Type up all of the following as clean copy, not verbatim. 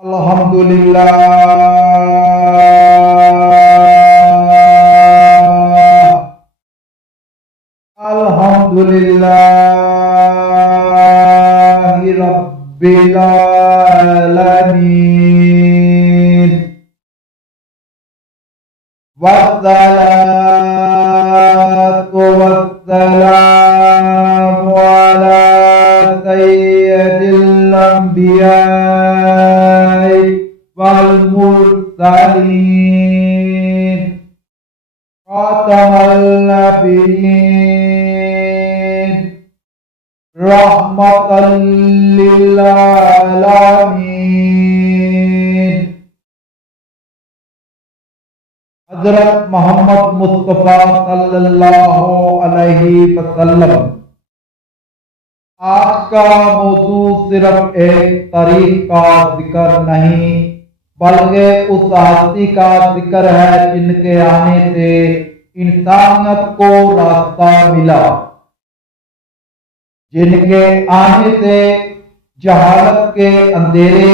Alhamdulillah, Alhamdulillahi Rabbil Alamin. Wassalatu wassalamu ala sayyidil anbiya'i wal mursalin khatamal nabiyyin rahmatan lil alamin. حضرت محمد مصطفیٰ صلی اللہ علیہ وسلم. آج کا موضوع صرف ایک تاریخ کا ذکر نہیں بلکہ اس ہستی کا ذکر ہے جن کے آنے سے انسانیت کو راستہ ملا، جن کے آنے سے جہالت کے اندھیرے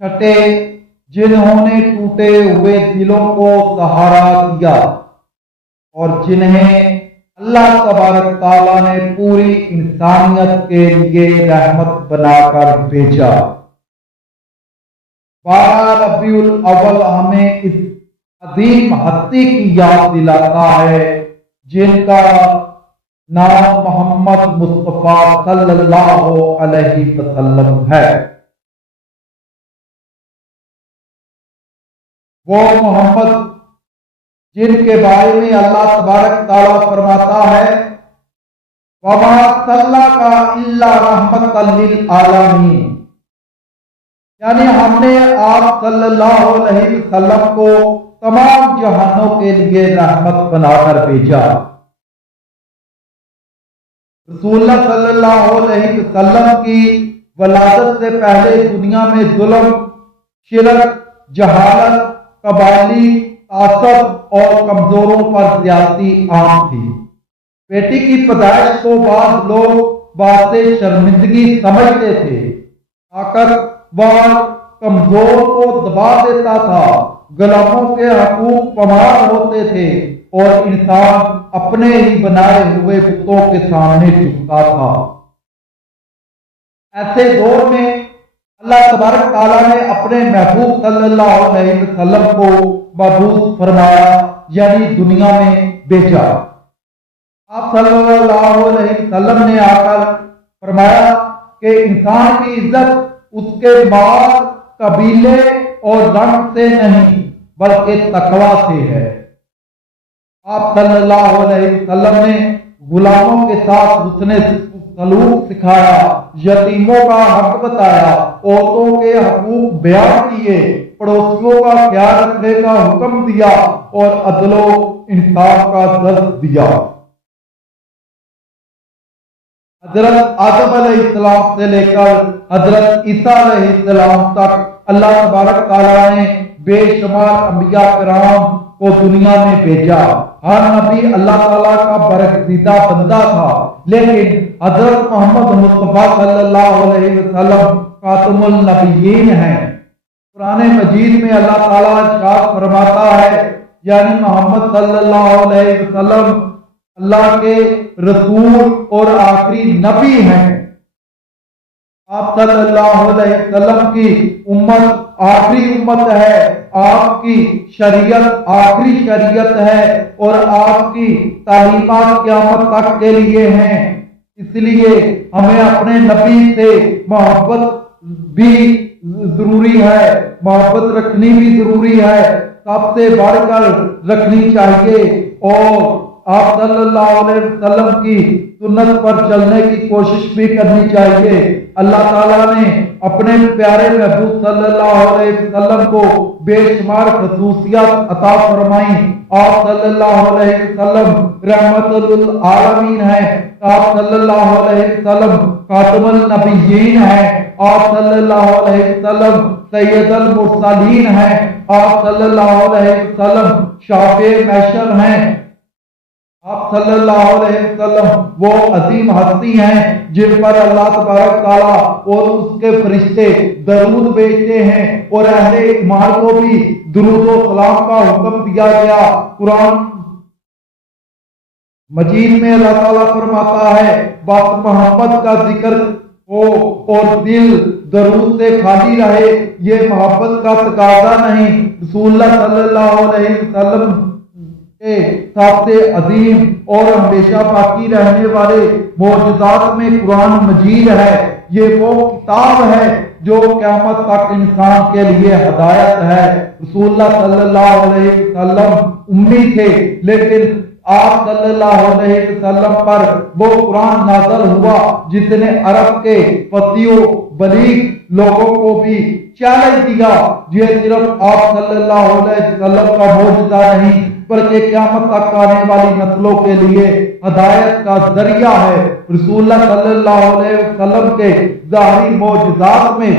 چھٹے، جنہوں نے ٹوٹے ہوئے دلوں کو سہارا دیا اور جنہیں اللہ تبارک تعالیٰ نے پوری انسانیت کے لیے رحمت بنا کر بھیجا. 12 ربیع الاول ہمیں اس عظیم ہستی کی یاد دلاتا ہے جن کا نام محمد مصطفیٰ صلی اللہ علیہ وسلم ہے. وہ محمد جن کے بارے میں اللہ تبارک تعالیٰ فرماتا ہے وَمَا أَرْسَلْنَاكَ إِلَّا رَحْمَةً لِلْعَالَمِينَ، یعنی ہم نے آپ صلی اللہ علیہ وسلم کو تمام جہانوں کے لیے رحمت بنا کر بھیجا. رسول اللہ صلی اللہ علیہ وسلم کی ولادت سے پہلے دنیا میں ظلم، شرک، جہالت، قبائلی تعصب اور کمزوروں پر زیادتی عام تھی. بیٹی کی پیدائش کو بعض لوگ باعث شرمندگی سمجھتے تھے. طاقتور کمزور کو دبا دیتا تھا، غلاموں کے حقوق پامال ہوتے تھے اور انسان اپنے ہی بنائے ہوئے بتوں کے سامنے جھکتا تھا. ایسے دور میں اللہ تبارک تعالیٰ نے اپنے محبوب صلی اللہ علیہ وسلم کو مبعوث فرمایا، یعنی دنیا میں بھیجا. آپ صلی اللہ علیہ وسلم نے آ کر فرمایا کہ انسان کی عزت اس کے مال، قبیلے اور رنگ سے نہیں بلکہ تقویٰ سے ہے. آپ صلی اللہ علیہ وسلم نے غلاموں کے ساتھ حسن سلوک سکھایا، یتیموں کا حق بتایا، عورتوں کے حقوق بیان کیے، پڑوسیوں کا خیال رکھنے کا حکم دیا اور عدل و انصاف کا درس دیا. حضرت آدم علیہ السلام سے لے کر حضرت عیسیٰ علیہ السلام تک اللہ تبارک تعالیٰ نے بے شمار انبیاء کرام کو دنیا میں بھیجا. ہر نبی اللہ تعالیٰ کا برگزیدہ بندہ تھا، لیکن حضرت محمد مصطفیٰ صلی اللہ علیہ وسلم خاتم النبیین ہیں. قرآن مجید میں اللہ تعالیٰ ارشاد فرماتا ہے، یعنی محمد صلی اللہ علیہ وسلم اللہ کے رسول اور آخری نبی ہیں. آپ صلی اللہ علیہ وسلم کی امت آخری امت ہے، آپ کی شریعت آخری شریعت ہے اور آپ کی تعلیمات قیامت تک کے لیے ہیں. اس لیے ہمیں اپنے نبی سے محبت بھی ضروری ہے، محبت رکھنی بھی ضروری ہے، سب سے بڑھ کر رکھنی چاہیے اور آپ صلی اللہ علیہ وسلم کی سنت پر چلنے کی کوشش بھی کرنی چاہیے. اللہ تعالیٰ نے اپنے پیارے محبوب صلی اللہ علیہ وسلم کو بے شمار خصوصیات عطا فرمائیں. آپ صلی اللہ علیہ وسلم رحمت للعالمین ہیں. آپ صلی اللہ علیہ وسلم خاتم النبیین ہیں. آپ صلی اللہ علیہ وسلم سید المرسلین ہیں. آپ صلی اللہ علیہ وسلم شافع محشر ہیں. آپ صلی اللہ علیہ وسلم وہ عظیم ہستی ہیں جن پر اللہ تبارک تعالیٰ اور اس کے فرشتے درود بھیجتے ہیں، اور اہل ایمان کو بھی درود و سلام کا حکم دیا گیا۔ قرآن مجید میں اللہ تعالیٰ فرماتا ہے بس محمد کا ذکر ہو اور دل درود سے خالی رہے، یہ محبت کا تقاضا نہیں۔ رسول اللہ صلی اللہ علیہ وسلم کے سب سے عظیم اور ہمیشہ باقی رہنے والے معجزات میں قرآن مجید ہے۔ یہ وہ کتاب ہے جو قیامت تک انسان کے لیے ہدایت ہے۔ رسول اللہ صلی اللہ علیہ وسلم امی تھے، لیکن آپ صلی اللہ علیہ وسلم پر وہ قرآن نازل ہوا جس نے عرب کے فصیح و بلیغ لوگوں کو بھی چیلنج دیا۔ یہ صرف آپ صلی اللہ علیہ وسلم کا معجزہ نہیں بلکہ قیامت تک آنے والی نسلوں کے لیے ہدایت کا ذریعہ ہے۔ رسول اللہ صلی اللہ علیہ وسلم کے ظاہری معجزات میں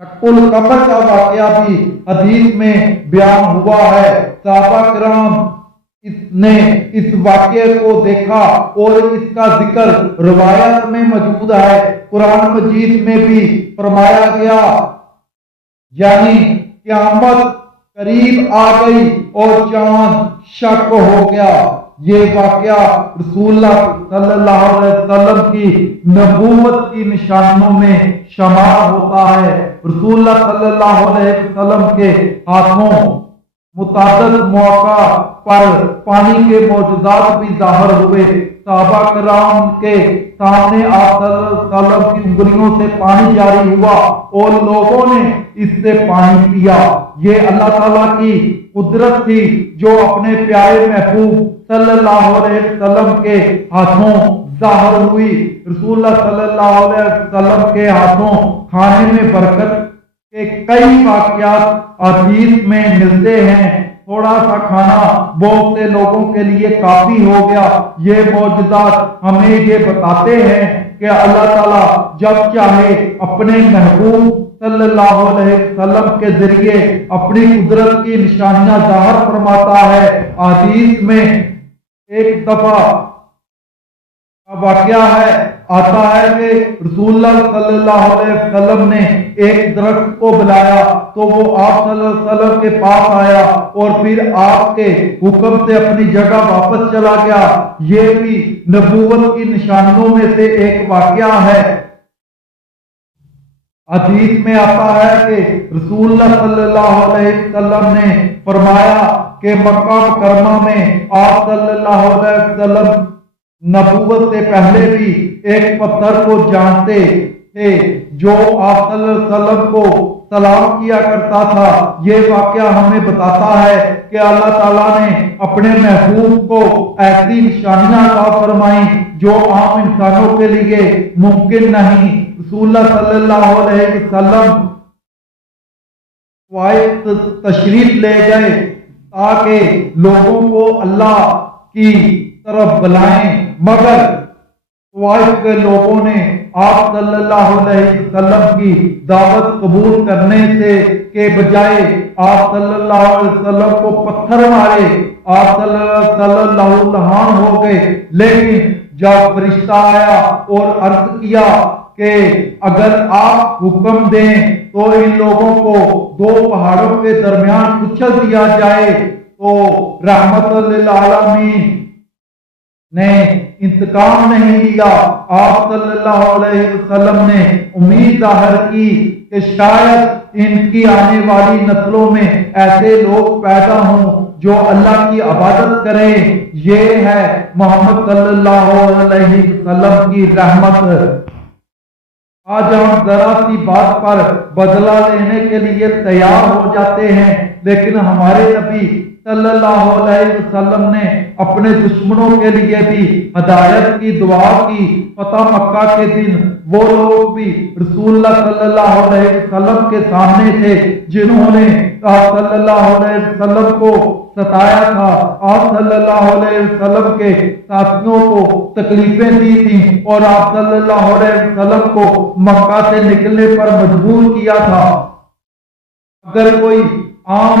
شق القمر کا واقعہ بھی حدیث میں بیان ہوا ہے۔ صحابہ کرام نے اس واقعے کو دیکھا اور اس کا ذکر روایت میں موجود ہے۔ قرآن مجید میں بھی فرمایا گیا، یعنی قیامت قریب آ گئی اور چاند شق ہو گیا۔ یہ واقعہ رسول اللہ صلی اللہ علیہ وسلم کی نبوت کی نشانیوں میں شمار ہوتا ہے۔ رسول اللہ صلی اللہ علیہ وسلم کے ہاتھوں متعدد مواقع پر پانی کے معجزات بھی ظاہر ہوئے۔ صحابہ کرام کے سامنے آپ صلی اللہ علیہ وسلم کی انگلیوں سے پانی جاری ہوا اور لوگوں نے اس سے پانی پیا۔ یہ اللہ تعالیٰ کی قدرت تھی جو اپنے پیارے محبوب صلی اللہ علیہ وسلم کے ہاتھوں ظاہر ہوئی۔ رسول اللہ صلی اللہ علیہ وسلم کے ہاتھوں کھانے میں برکت کے کئی واقعات حدیث میں ملتے ہیں۔ تھوڑا سا کھانا بہت سے لوگوں کے لیے کافی ہو گیا۔ یہ معجزات ہمیں یہ بتاتے ہیں کہ اللہ تعالیٰ جب چاہے اپنے محبوب صلی اللہ علیہ وسلم کے ذریعے اپنی قدرت کی نشانیاں ظاہر فرماتا ہے۔ حدیث میں ایک دفعہ واقعہ آتا ہے کہ رسول اللہ صلی اللہ علیہ وسلم نے ایک درخت کو بلایا تو وہ آپ صلی اللہ علیہ وسلم کے پاس آیا اور پھر آپ کے حکم سے اپنی جگہ واپس چلا گیا۔ یہ بھی نبوت کی نشانیوں میں سے ایک واقعہ ہے۔ حدیث میں آتا ہے کہ رسول اللہ صلی اللہ علیہ وسلم نے فرمایا کہ مکہ مکرمہ میں آپ صلی اللہ علیہ وسلم نبوت سے پہلے بھی ایک پتھر کو جانتے تھے جو آپ صلی اللہ علیہ وسلم کو سلام کیا کرتا تھا۔ یہ واقعہ ہمیں بتاتا ہے کہ اللہ تعالیٰ نے اپنے محبوب کو ایسی نشانیاں عطا فرمائیں جو عام انسانوں کے لیے ممکن نہیں۔ رسول اللہ صلی اللہ علیہ وسلم تشریف لے گئے تاکہ لوگوں کو اللہ کی طرف بلائیں، مگر طائف کے لوگوں نے آپ صلی اللہ علیہ وسلم کی دعوت قبول کرنے سے کے بجائے آپ صلی اللہ علیہ وسلم کو پتھر مارے۔ آپ صلی اللہ لہان ہو گئے، لیکن جب فرشتہ آیا اور عرض کیا کہ اگر آپ حکم دیں تو ان لوگوں کو دو پہاڑوں کے درمیان کچل دیا جائے، تو رحمت للعالمین نے انتقام نہیں لیا۔ آپ صلی اللہ علیہ وسلم نے امید ظاہر کی کہ شاید ان کی آنے والی نسلوں میں ایسے لوگ پیدا ہوں جو اللہ کی عبادت کریں۔ یہ ہے محمد صلی اللہ علیہ وسلم کی رحمت۔ آج ہم ذرا سی بات پر بدلہ لینے کے لیے تیار ہو جاتے ہیں، لیکن ہمارے نبی صلی اللہ علیہ وسلم نے اپنے دشمنوں کے لیے بھی ہدایت کی دعا کی۔ فتح مکہ کے دن وہ لوگ بھی رسول اللہ صلی اللہ علیہ وسلم کے سامنے تھے جنہوں نے آپ صلی اللہ علیہ وسلم کو ستایا تھا، آپ صلی اللہ علیہ وسلم کے ساتھیوں کو تکلیفیں دی تھیں اور آپ صلی اللہ علیہ وسلم کو مکہ سے نکلنے پر مجبور کیا تھا۔ اگر کوئی عام